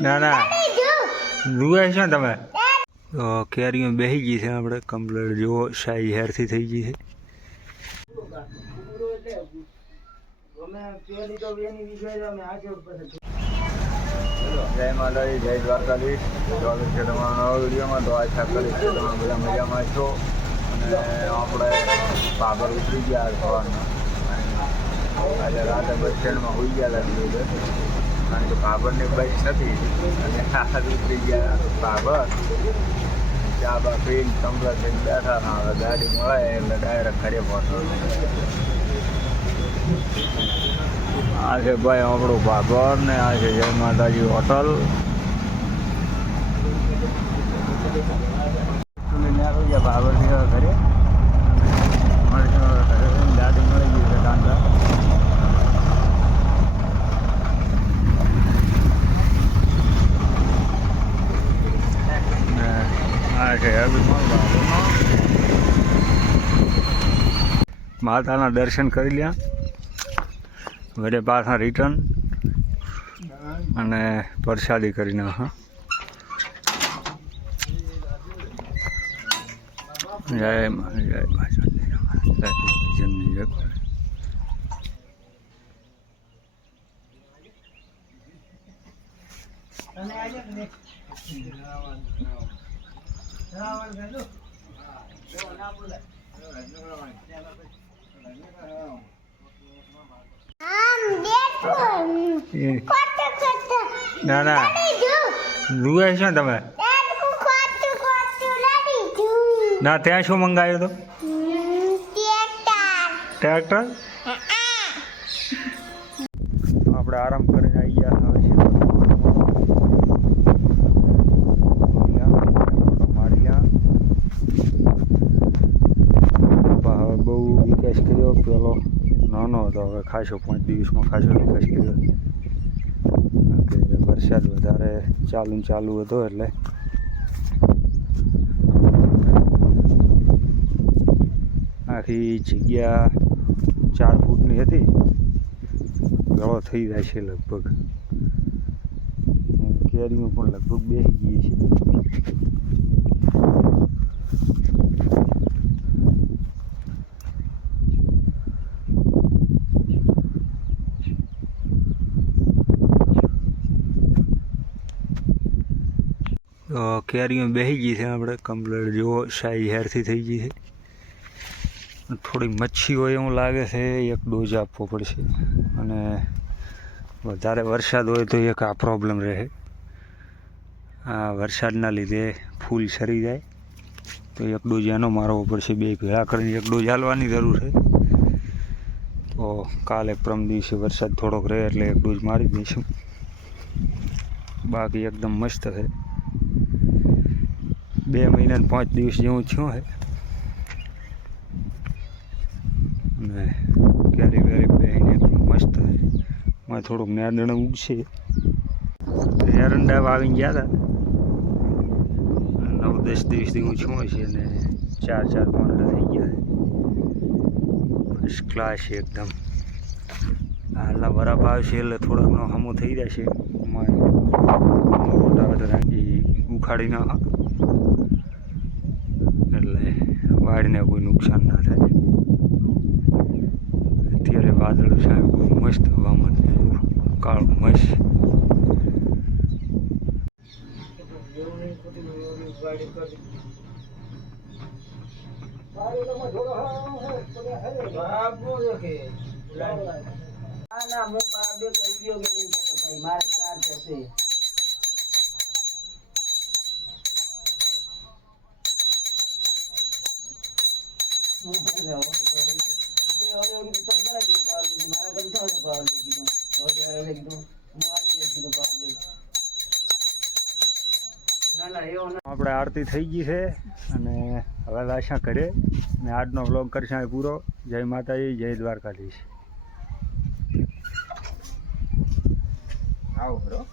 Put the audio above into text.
ના ના જુએ છો ને તમે? તો કેરીઓ બેસી ગઈ છે આપણે. કમ્પ્લેટ જુઓ શાહી હેરથી થઈ ગઈ છે. જય માતાજી જય દ્વારકાધીશ. સ્વાગત છે તમારા નવા વિડીયોમાં. તો આશા કરીશ કે તમે બધા મજામાં છો? અને આપણે બાબર ઉતરી ગયા સવારના આજે રાતે બસ સ્ટેન્ડમાં હોઈ ગયા હતા કારણ કે બાબરને બસ નથી, અને હાથ ઉતરી ગયા બાબર ચા બા પીને કમરા થઈને બેઠા ના હવે ગાડી મળે એટલે ડાયરેક્ટ ઘરે પહોંચો. આ છે ભાઈ આપણું બાબર ને આ છે જય માતાજી હોટલ બાબરથી ઘરે મળીશું હવે ઘરે જઈને ગાડી મળી ગઈ છે કાંતા ને આ છે અભિમાન બાબરનો માતાના દર્શન કરી લ્યા. વડે પાછા રિટર્ન અને પ્રસાદી કરીને, હા. જય જય જય જય એ ના ના. જુએ છો ને તમે? ના ત્યાં શું મંગાવ્યું હતું? ટ્રેક્ટર. આપણે આરામ કરીને આવી ગયા હવે છે માળિયા હવે બહુ વિકાસ કર્યો પેલો હતો હવે ખાસો પાંચ દિવસમાં ખાસો વિકાસ કર્યો વરસાદ વધારે ચાલુ ચાલુ હતો એટલે. આખી જગ્યા ચાર ફૂટની હતી. ગળો થઈ જાય છે લગભગ. કેરીમાં પણ લગભગ બેસી ગઈ છે. કેરીઓ બેસી ગઈ છે આપણે, કમ્પ્લેટ જુઓ, શાહી હેરથી થઈ ગઈ છે. થોડી મચ્છી હોય એવું લાગે છે, એક ડોઝ આપવો પડશે. અને વધારે વરસાદ હોય તો એક આ પ્રોબ્લેમ રહે. આ વરસાદના લીધે ફૂલ સરી જાય. તો એક ડોઝ એનો મારવો પડશે, બે ભેળા કરીને એક ડોઝ હાલવાની જરૂર છે. તો કાલે પ્રમ દિવસે વરસાદ થોડોક રહે એટલે એક ડોઝ મારી દઈશું. બાકી એકદમ મસ્ત છે. બે મહિના પાંચ દિવસ જેવું થયું હે. ને ક્યારેક ક્યારેક બેહીને મસ્ત મારે થોડુંક નાદણ ઉગશે. એરંડા વાવીને ગયા હતા નવ દસ દિવસથી હું છું છે ને ચાર ચાર પાંદડા થઈ ગયા છે ફર્સ્ટ ક્લાસ છે એકદમ. હાલના બરાબર આવશે એટલે થોડાક નો હમો થઈ જશે મોટા બધા ઉખાડી નાખા. એટલે વાડને કોઈ નુકસાન ના થાય. અત્યારે વાદળ સાહેબ મસ્ત હવામાન છે કાળું મસ્ત. આપણે આરતી થઈ ગઈ છે અને હવે લાશા ઘરે અને આજનો વ્લોગ કરશે પૂરો. જય માતાજી, જય દ્વારકાધીશ. આવો બરો.